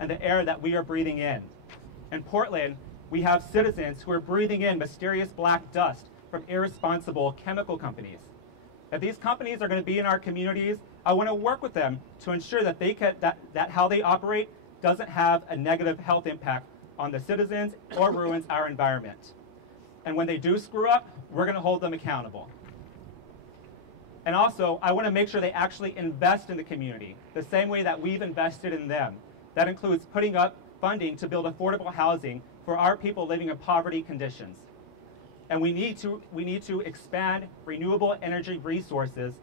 and the air that we are breathing in. In Portland, we have citizens who are breathing in mysterious black dust from irresponsible chemical companies. If these companies are going to be in our communities, I want to work with them to ensure that that how they operate doesn't have a negative health impact on the citizens or ruins our environment. And when they do screw up, we're going to hold them accountable. And also, I want to make sure they actually invest in the community the same way that we've invested in them. That includes putting up funding to build affordable housing for our people living in poverty conditions. And we need to expand renewable energy resources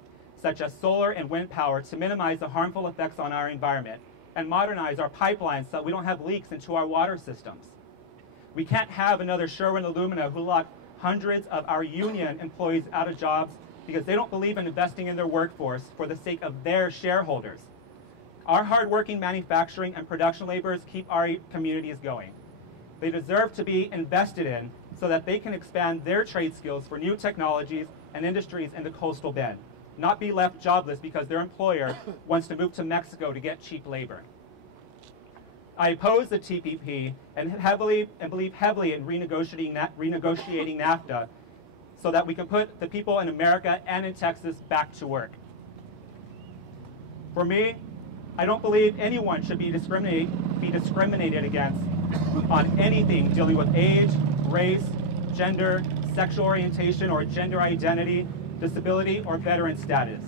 such as solar and wind power to minimize the harmful effects on our environment and modernize our pipelines so that we don't have leaks into our water systems. We can't have another Sherwin Illumina who locked hundreds of our union employees out of jobs because they don't believe in investing in their workforce for the sake of their shareholders. Our hardworking manufacturing and production laborers keep our communities going. They deserve to be invested in so that they can expand their trade skills for new technologies and industries in the coastal bend, not be left jobless because their employer wants to move to Mexico to get cheap labor. I oppose the TPP and believe heavily in renegotiating NAFTA so that we can put the people in America and in Texas back to work. For me, I don't believe anyone should be discriminated against on anything dealing with age, race, gender, sexual orientation, or gender identity, disability, or veteran status,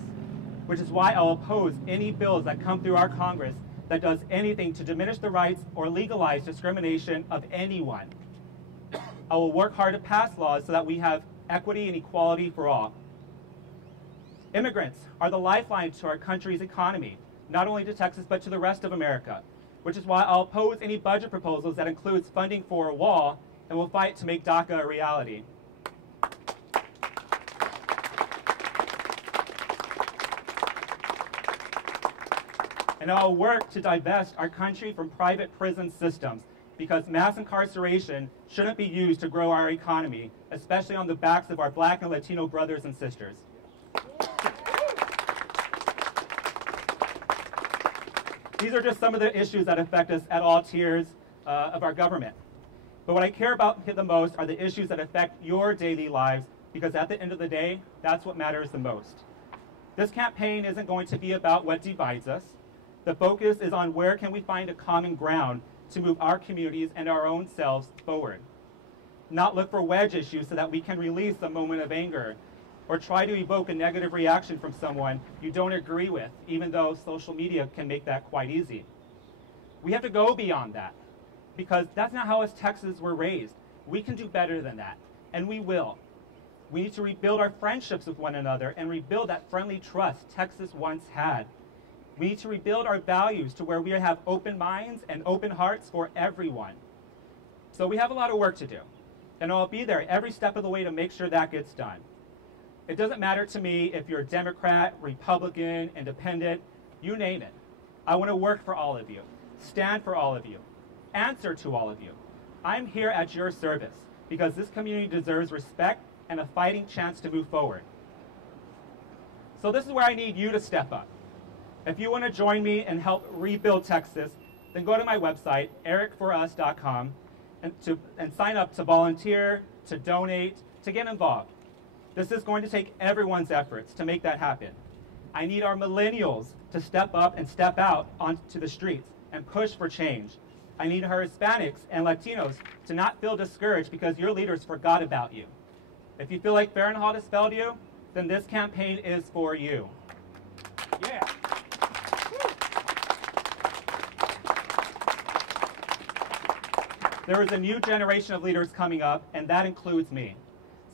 which is why I'll oppose any bills that come through our Congress that does anything to diminish the rights or legalize discrimination of anyone. I will work hard to pass laws so that we have equity and equality for all. Immigrants are the lifeline to our country's economy, not only to Texas but to the rest of America, which is why I'll oppose any budget proposals that includes funding for a wall and will fight to make DACA a reality. And I'll work to divest our country from private prison systems because mass incarceration shouldn't be used to grow our economy, especially on the backs of our Black and Latino brothers and sisters. These are just some of the issues that affect us at all tiers of our government. But what I care about the most are the issues that affect your daily lives, because at the end of the day, that's what matters the most. This campaign isn't going to be about what divides us. The focus is on where can we find a common ground to move our communities and our own selves forward. Not look for wedge issues so that we can release a moment of anger or try to evoke a negative reaction from someone you don't agree with, even though social media can make that quite easy. We have to go beyond that, because that's not how us Texans were raised. We can do better than that, and we will. We need to rebuild our friendships with one another and rebuild that friendly trust Texas once had. We need to rebuild our values to where we have open minds and open hearts for everyone. So we have a lot of work to do, and I'll be there every step of the way to make sure that gets done. It doesn't matter to me if you're a Democrat, Republican, Independent, you name it. I want to work for all of you, stand for all of you, answer to all of you. I'm here at your service because this community deserves respect and a fighting chance to move forward. So this is where I need you to step up. If you want to join me and help rebuild Texas, then go to my website, ericforus.com, and sign up to volunteer, to donate, to get involved. This is going to take everyone's efforts to make that happen. I need our millennials to step up and step out onto the streets and push for change. I need our Hispanics and Latinos to not feel discouraged because your leaders forgot about you. If you feel like Farenthold has failed you, then this campaign is for you. Yeah. There is a new generation of leaders coming up, and that includes me.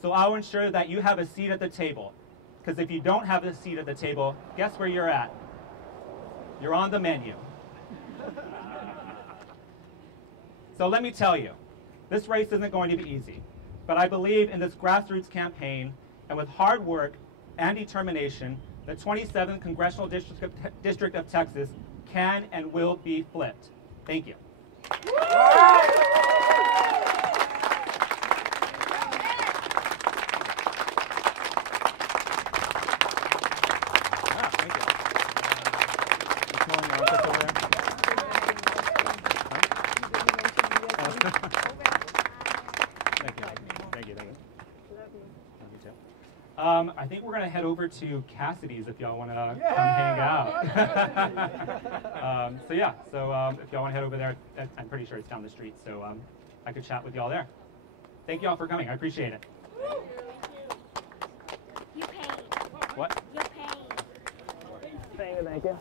So I'll ensure that you have a seat at the table. Because if you don't have a seat at the table, guess where you're at? You're on the menu. So let me tell you, this race isn't going to be easy. But I believe in this grassroots campaign, and with hard work and determination, the 27th Congressional District of Texas can and will be flipped. Thank you. Thank you. Thank you. Love you. Love you too. I think we're going to head over to Cassidy's if y'all want to come hang out. So if y'all want to head over there, I'm pretty sure it's down the street, so I could chat with y'all there. Thank y'all for coming. I appreciate it. You paid. What? You paid. Thank you.